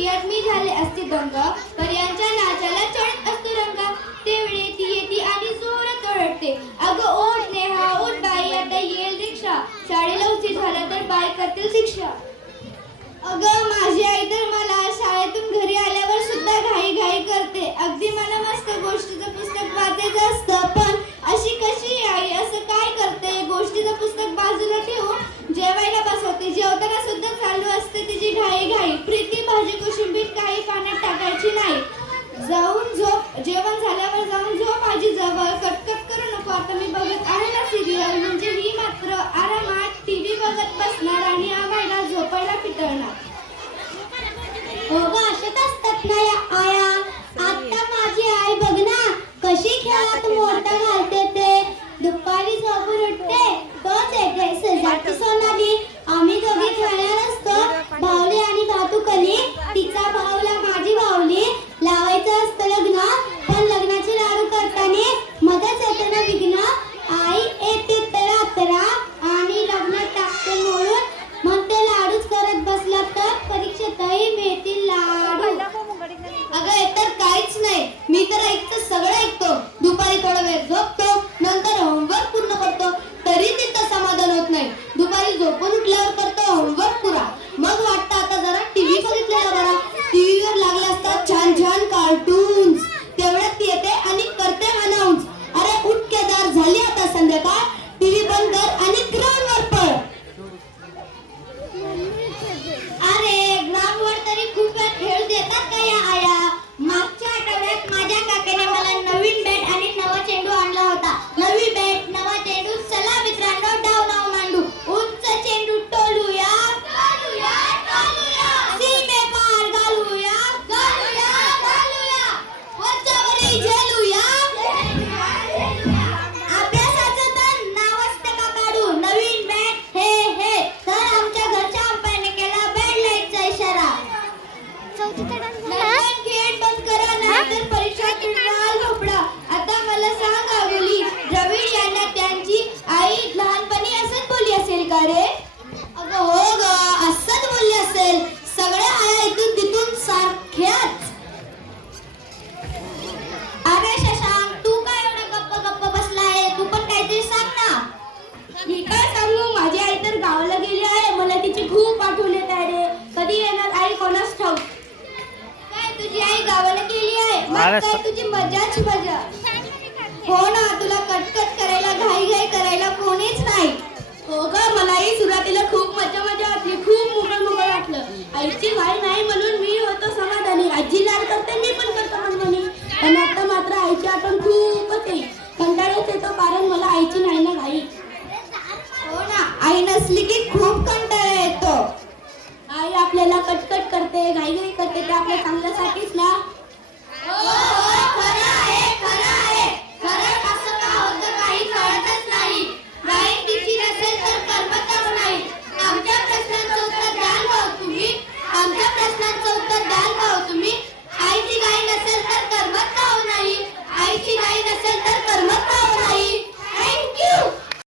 फियात मी झाले असते दंग, पर्यांच्या नाचाला चढत असतो रंग. तेवढे ती येती आणि जोरात ओरडते, अगं ओढ नेहा ओढ बाई, आता येईल रिक्षा. शाळेला उशीर झाला तर बाई करतील शिक्षा. अगं माझी आई तर मला शाळेतून घरी आल्यावर सुद्धा घाई घाई करते. अगदी मला मस्त गोष्टीचं पुस्तक वाचायचं असतं, पण अशी कशी आई असं काय करते? गोष्टीचं पुस्तक बाजूला ठेवून जेवायला बसवते. जेवताना सुद्धा चालू असते तिची घाई घाई. प्रीती भाजी कोशिंबीर काही पाण्यात टाकायची नाही. जाऊन झोप, जेवण झाल्यावर जाऊन झोप आजी जवळ. कटकट करू नको, आता मी बघत आहे ना सिरियल. म्हणजे ही मात्र आरामात टीव्ही बघत बसणार आणि आम्हाला झोपायला पिटळणार. हो ग, अशाच असतात ना या आया. आता माझी आई बघ ना कशी खेळात मोठा घालते ते. दुपारी झोपून उठते तोच येते सजाती सोनाली. आम्ही दोघी खेळणार असतो भावली आणि धातुकली. तिचा भावला माझी भावली. लावायचं असतं लग्न, पण लग्नाची लाडू करताना मदत येते ना विघ्न. आई येते तरा आणि लग्न टाकते मोडून. मग ते लाडूच करत बसला तर परीक्षेतही मिळतील लाडू. अगं एकतर काहीच नाही, मी तर ऐकतं सगळं ऐकतो. दुपारी थोडा वेळ झोपतो, नंतर होमवर्क पूर्ण करतो, तरी तिथं समाधान होत नाही. दुपारी झोपून उठल्यावर करतो होमवर्क पुरा. मग वाटतं आता जरा टीव्ही बघितलेला बरा. टीव्हीवर लागले असतात छान छान कार्टून्स. तेवढ्यात ती येते आणि करते अनाउन्स, अरे उठ केदार, झाली आता संध्याकाळ, टीव्ही बंद कर आणि ग्राउंडवर पळ. अरे ग्राउंडवर तरी खूप वेळ खेळू देतात का या आया? मागच्या आठवड्यात माझ्या काकाने मला नवीन बॅट आणि नवा चेंडू आणला होता. नवी बॅट नवा चेंडू, चला मित्रांनो डाव नाव मांडू. उंच चेंडू टोलूया सीमे पार घालूया वरच्यावरही झेलूया. अभ्यासाचं तर नावच नका काढू. नवीन बॅट हे तर आमच्या घरच्या अंपायरने केला बॅड लाईटचा इशारा. लहान खेळ बंद करा नाहीतर परीक्षा किडवाल भोपळा. आता मला सांग आगोली, द्रविड यांना त्यांची आई लहानपणी असंच बोलली असेल का रे? अगं हो ग, असंच बोलली असेल. सगळ्या आया इथून तिथून सारख्याच. अरे शशांक, तू काय एवढा गप्प बसला आहे? तू पण काहीतरी सांग ना. मी काय सांगू, माझी आई तर गावाला गेली आहे. मला तिची खूप आठवण येत आहे रे. कधी येणार आई कोणास ठाऊक. काय तुझी आई गावाला गेली आहे? मग काय तुझी मजाच मजा. हो ना, तुला कटकट करायला घाई करायला कोणीच नाही. हो ग, मलाही सुरुवातीला खूप मजा वाटली, खूप मोकळ वाटलं. आईची घाई नाही म्हणून मी होतो समाधानी. आजी लाड करते, मी पण करतो मनमानी. पण आता मात्र आईची आठवण खूपच येईल. कंटाळाच येतो, कारण मला आईची नाही ना घाई. हो ना, आई नसली की खूप कंटाळा येतो. आई आपल्याला कटकट करते, घाई करते, ते आपल्या चांगल्यासाठीच ना.